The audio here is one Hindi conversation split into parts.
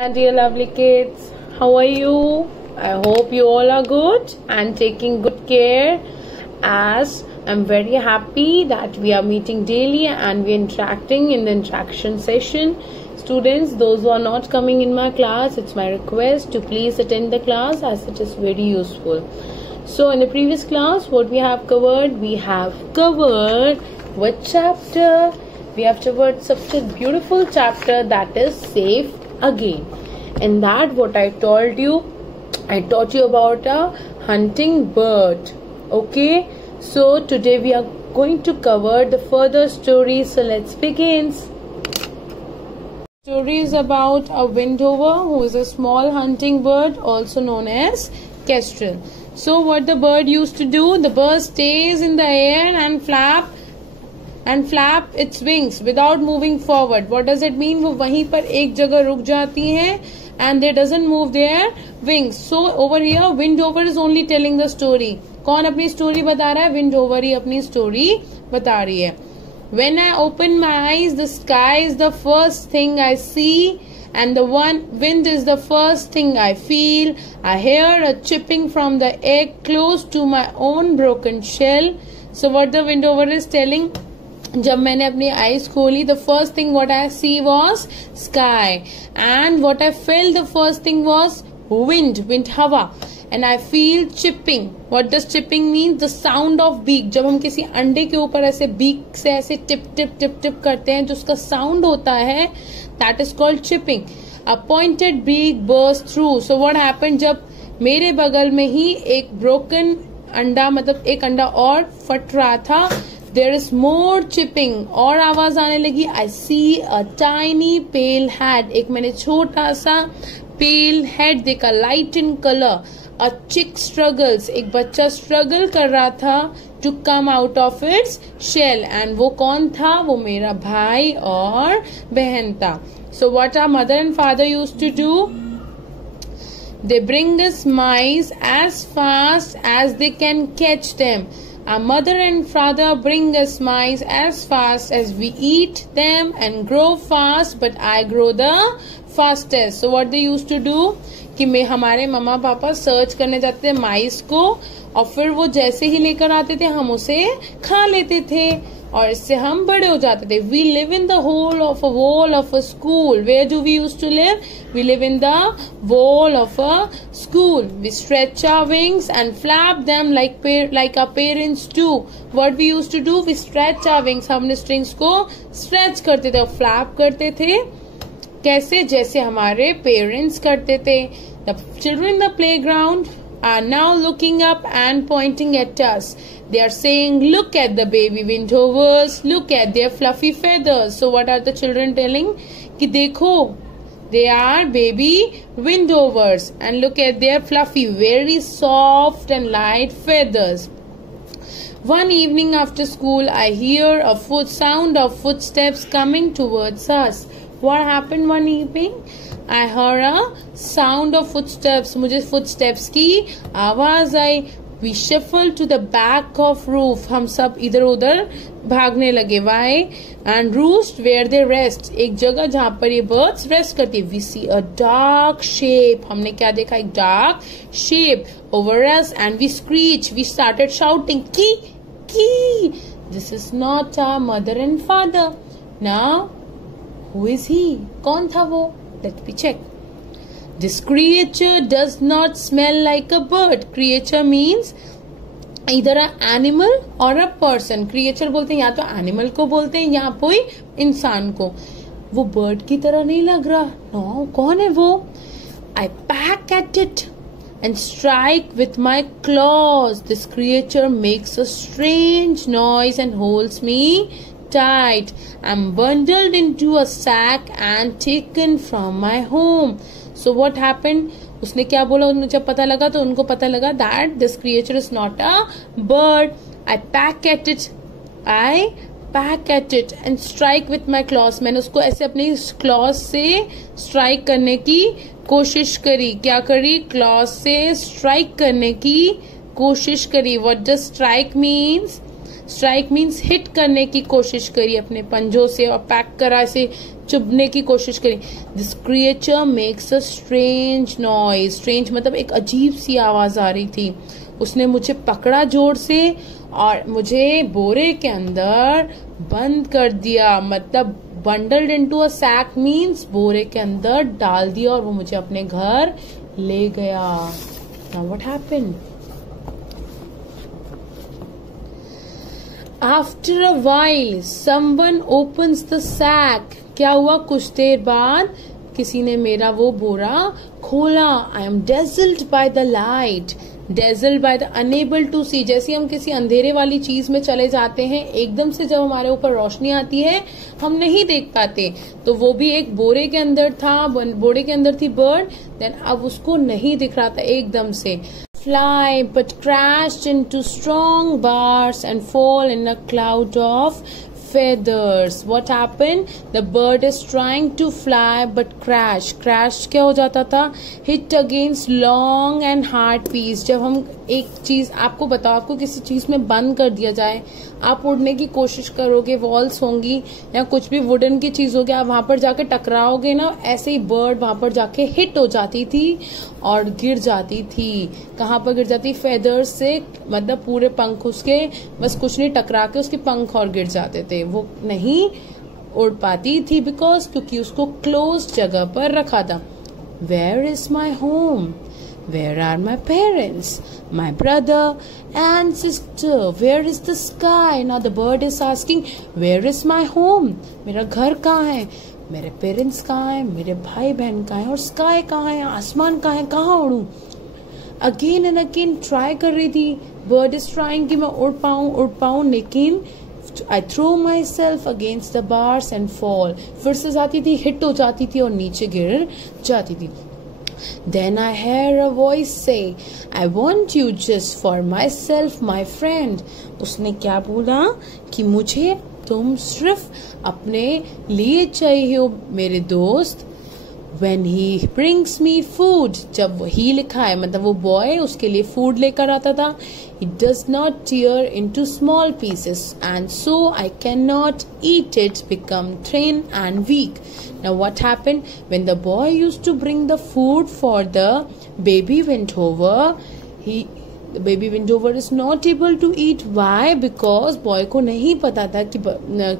And dear lovely kids, how are you? I hope you all are good and taking good care, as I'm very happy that we are meeting daily and we're interacting in the interaction session. Students, those who are not coming in my class, it's my request to please attend the class as it is very useful. So in the previous class, what we have covered? We have covered what chapter? We have covered such a beautiful chapter, that is Safe Again. And that what I taught you about a hunting bird. Okay, so today we are going to cover the further story. So let's begin. Story is about a windhover, who is a small hunting bird also known as kestrel. So what the bird used to do, the bird stays in the air and flap its wings without moving forward. What does it mean? वो वहीं पर एक जगह रुक जाती हैं and they doesn't move their wings. So over here windover is only telling the story. कौन अपनी story बता रहा है? Windover ही अपनी story बता रही है. When I open my eyes, the sky is the first thing I see, and the wind is the first thing I feel. I hear a chipping from the egg close to my own broken shell. So what the windover is telling? जब मैंने अपनी आईज खोली, the first thing what I see was sky, and what I felt the first thing was wind हवा, and I feel chipping. What does chipping mean? The sound of beak. जब हम किसी अंडे के ऊपर ऐसे beak से ऐसे टिप टिप टिप टिप करते हैं तो उसका sound होता है, that is called chipping. A pointed beak burst through. So what happened? जब मेरे बगल में ही एक broken अंडा, मतलब एक अंडा और फट रहा था, there is more chipping, और आवाज आने लगी. I see a tiny pale head. एक मैंने छोटा सा pale head देखा, light in color. A chick struggles. एक बच्चा struggle कर रहा था to come out of its shell. And वो कौन था? वो मेरा भाई और बहन था. So what our mother and father used to do? They bring us mice as fast as they can catch them. Our mother and father bring us mice as fast as we eat them and grow fast, but I grow the fastest. So what they used to do कि हमारे मम्मा पापा सर्च करने जाते थे माइस को, और फिर वो जैसे ही लेकर आते थे हम उसे खा लेते थे, और इससे हम बड़े हो जाते थे. We live in the wall of a school. Where do we used to live? We live in the wall of a school. We stretch our wings and flap them like our parents do. What we used to do? We stretch our wings. हमने strings को stretch करते थे, flap करते थे. कैसे? जैसे हमारे parents करते थे. The children in the playground are now looking up and pointing at us. They are saying, look at the baby windhovers, look at their fluffy feathers. So what are the children telling? कि देखो, they are baby windhovers, and look at their fluffy, very soft and light feathers. One evening after school, I hear a sound of footsteps coming towards us. What happened one evening? I heard a sound of footsteps. मुझे footsteps की आवाज आई. We shuffle to the back of roof. हम सब इधर उधर भागने लगे. Why? And roost where they rest. एक जगह जहाँ पर ये birds rest करती. We see a dark shape. हमने क्या देखा? एक dark shape over us, and we screech. We started shouting, "Ki, ki!" This is not our mother and father. Now, who is he? कौन था वो? Let me check. This creature does not smell like a bird. Creature means either an animal or a person. Creature बोलते हैं या तो animal को बोलते हैं या कोई इंसान को. वो bird की तरह नहीं लग रहा. No, कौन है वो? I peck at it and strike with my claws. This creature makes a strange noise and holds me tight. I'm bundled into a sack and taken from my home. So what happened? उसने क्या बोला? उन्हें जब पता लगा तो उनको पता लगा that this creature is not a bird. I peck at it and strike with my claws. मैंने उसको ऐसे अपनी claws से strike करने की कोशिश करी. क्या करी? Claws से strike करने की कोशिश करी. What does strike means? Strike means hit करने की कोशिश करी अपने पंजों से, और पैक करा, ऐसे चुभने की कोशिश करी। This creature makes a strange noise. Strange मतलब एक अजीब सी आवाज आ रही थी। उसने मुझे पकड़ा जोर से और मुझे बोरे के अंदर बंद कर दिया। मतलब bundled into a sack means बोरे के अंदर डाल दिया और वो मुझे अपने घर ले गया। Now what happened? After a while someone opens the sack. क्या हुआ? कुछ देर बाद किसी ने मेरा वो बोरा खोला। I am dazzled by the light. Dazzled by the unable to see. जैसे हम किसी अंधेरे वाली चीज में चले जाते हैं, एकदम से जब हमारे ऊपर रोशनी आती है हम नहीं देख पाते, तो वो भी एक बोरे के अंदर था, बोरे के अंदर थी बर्ड। देन अब उसको नहीं दिख रहा था एकदम से। Fly but crashed into strong bars and fall in a cloud of feathers. What happened? The bird is trying to fly but crash. Crash क्या हो जाता था? Hit against long and hard piece. जब हम एक चीज, आपको बताओ, आपको किसी चीज में बंद कर दिया जाए, आप उड़ने की कोशिश करोगे, वॉल्स होंगी या कुछ भी वुडन की चीज होगी, आप वहां पर जाके टकराओगे ना, ऐसे ही बर्ड वहां पर जाके हिट हो जाती थी और गिर जाती थी। कहाँ पर गिर जाती? फेदर्स से, मतलब पूरे पंख उसके बस कुछ नहीं टकरा के उसके पंख और गिर जाते थे। वो नहीं उड़ पाती थी बिकॉज क्योंकि उसको क्लोज जगह पर रखा था। Where is my home? Where are my parents, my brother and sister? Where is the sky? Now the bird is asking, where is my home? मेरा घर कहाँ है? मेरे पेरेंट्स कहाँ हैं? मेरे भाई बहन कहाँ हैं? और स्काई कहाँ है? आसमान कहाँ है? कहाँ उड़ूं? अगेन एंड अगेन ट्राई कर रही थी। बर्ड इज ट्राइंग कि मैं उड़ पाऊं, लेकिन I throw myself against the bars and fall. फिर से जाती थी, हिट हो जाती थी और नीचे गिर जाती थी। Then I hear a voice say, I want you just for myself, my friend. उसने क्या बोला कि मुझे तुम सिर्फ अपने लिए चाहिए हो मेरे दोस्त। When he brings me food, जब वही लिखा है मतलब वो बॉय उसके लिए फूड लेकर आता था। He does not tear into small pieces and so I cannot eat it, become thin and weak. Now what happened? When the boy used to bring the food for the baby went over, the baby went over is not able to eat. Why? Because boy को नहीं पता था कि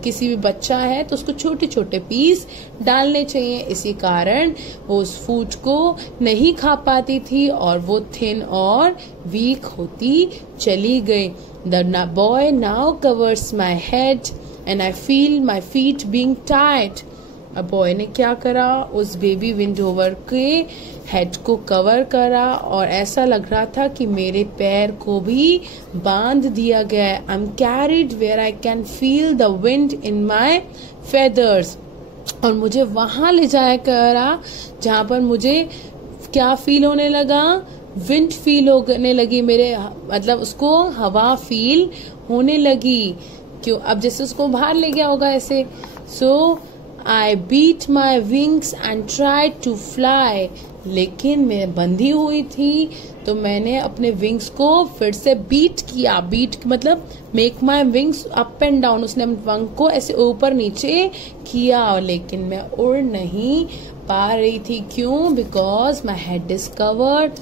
किसी भी बच्चा है तो उसको छोटे छोटे पीस डालने चाहिए, इसी कारण वो उस फूड को नहीं खा पाती थी और वो थिन और वीक होती चली गई। The boy now covers my head and I feel my feet being tied. अब बॉय ने क्या करा? उस बेबी विंडोवर के हेड को कवर करा और ऐसा लग रहा था कि मेरे पैर को भी बांध दिया गया है। I am carried where I can feel the wind in my feathers. और मुझे वहां ले जाया करा जहां पर मुझे क्या फील होने लगा? विंड फील होने लगी मेरे, मतलब उसको हवा फील होने लगी। क्यों? अब जैसे उसको बाहर ले गया होगा ऐसे। सो I beat my wings and tried to fly. लेकिन मैं बंधी हुई थी तो मैंने अपने विंग्स को फिर से बीट किया। बीट मतलब make my wings up and down. उसने वंग को ऐसे ऊपर नीचे किया, लेकिन मैं उड़ नहीं पा रही थी। क्यों? Because my head is covered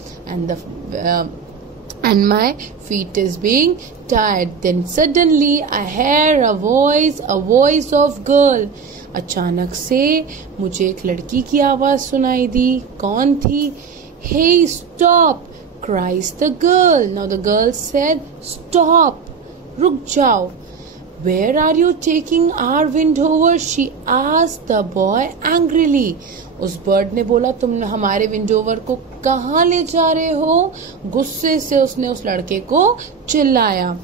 and my feet is being tied. Then suddenly I hear a voice of girl. अचानक से मुझे एक लड़की की आवाज सुनाई दी। कौन थी? Hey, stop! cries the girl. Now the girl said, stop! रुक जाओ। Where are you taking our Windover? She asked the boy angrily. उस बर्ड ने बोला, तुम हमारे विंडोवर को कहाँ ले जा रहे हो? गुस्से से उसने उस लड़के को चिल्लाया।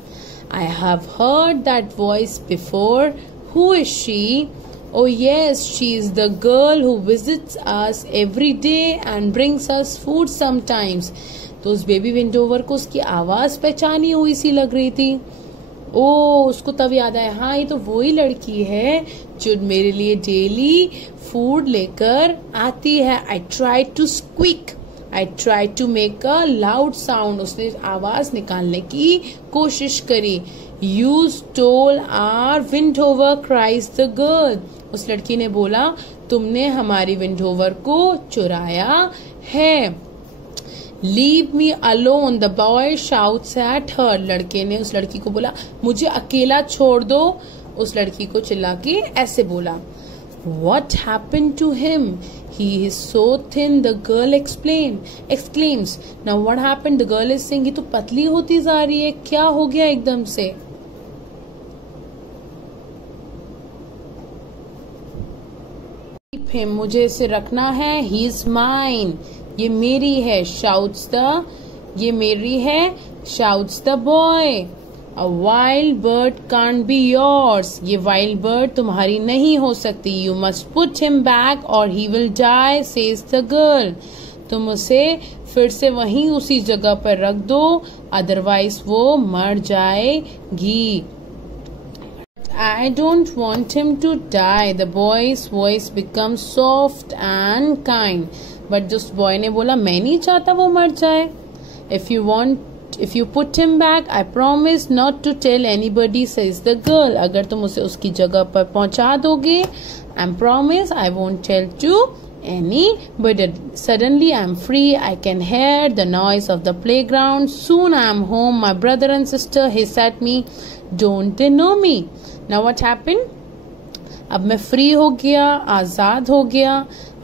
I have heard that voice before. Who is she? Oh yes, she is the girl who visits us every day and brings us food sometimes. तो उस बेबी विंडोवर को उसकी आवाज पहचानी हुई सी लग रही थी। उसको तब याद आया, हाँ ये तो वही लड़की है जो मेरे लिए डेली फूड लेकर आती है। I tried to squeak. I tried to make a loud sound. उसने आवाज निकालने की कोशिश करी। You stole our Windhover, cries the girl. उस लड़की ने बोला, तुमने हमारी विंडोवर को चुराया है. Leave me alone, the boy shouts at her. लड़के ने उस लड़की को बोला, मुझे अकेला छोड़ दो. उस लड़की को चिल्ला के ऐसे बोला. What happened to him? He is so thin, the girl exclaims. Now what happened? The girl is saying, ये तो पतली होती जा रही है, क्या हो गया एकदम से? Keep him, मुझे इसे रखना है. He is mine, ये मेरी है. ये मेरी है. Shouts the boy. A wild bird can't be yours. ये wild bird तुम्हारी नहीं हो सकती. You must put him back or he will die, says the girl. तुम उसे फिर से वहीं उसी जगह पर रख दो, otherwise वो मर जाएगी. I don't want him to die. The boy's voice becomes soft and kind. But just boy ने बोला, मैं नहीं चाहता वो मर जाए. If you put him back, I promise not to tell anybody, says the girl. अगर तुम उसे उसकी जगह पर पहुंचा दोगे, I promise I won't tell to anybody. Suddenly I'm free. I can hear the noise of the playground. Soon I'm home. My brother and sister hiss at me. Don't they know me? Now what happened? अब मैं फ्री हो गया, आजाद हो गया.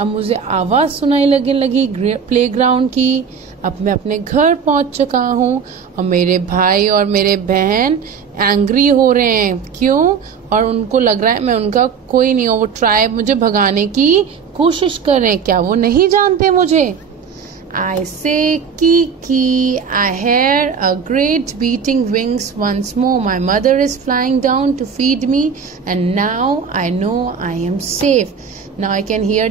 अब मुझे आवाज सुनाई लगी प्लेग्राउंड की. अब मैं अपने घर पहुंच चुका हूँ और मेरे भाई और मेरे बहन एंग्री हो रहे हैं. क्यों? और उनको लग रहा है मैं उनका कोई नहीं हूँ. वो ट्राई मुझे भगाने की कोशिश कर रहे हैं. क्या वो नहीं जानते मुझे? I say Kiki, I hear a great beating wings once more. My mother is flying down to feed me and now I know I am safe. Now I can hear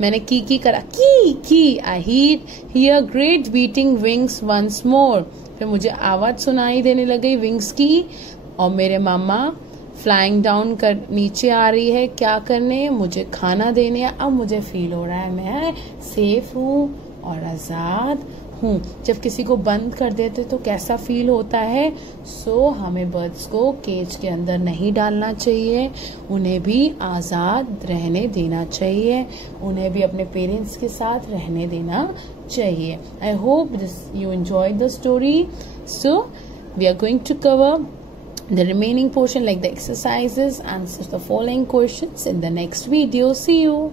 मैंने की करा, की. I hear great beating wings once more. फिर मुझे आवाज सुनाई देने लगी विंग्स की और मेरे मामा फ्लाइंग डाउन कर नीचे आ रही है. क्या करने? मुझे खाना देने. अब मुझे फील हो रहा है मैं सेफ हूँ और आजाद हूँ. जब किसी को बंद कर देते तो कैसा फील होता है? सो हमें बर्ड्स को केज के अंदर नहीं डालना चाहिए. उन्हें भी आजाद रहने देना चाहिए. उन्हें भी अपने पेरेंट्स के साथ रहने देना चाहिए. I hope you enjoyed the story. So we are going to cover the remaining portion like the exercises, answer the following questions in the next video. See you.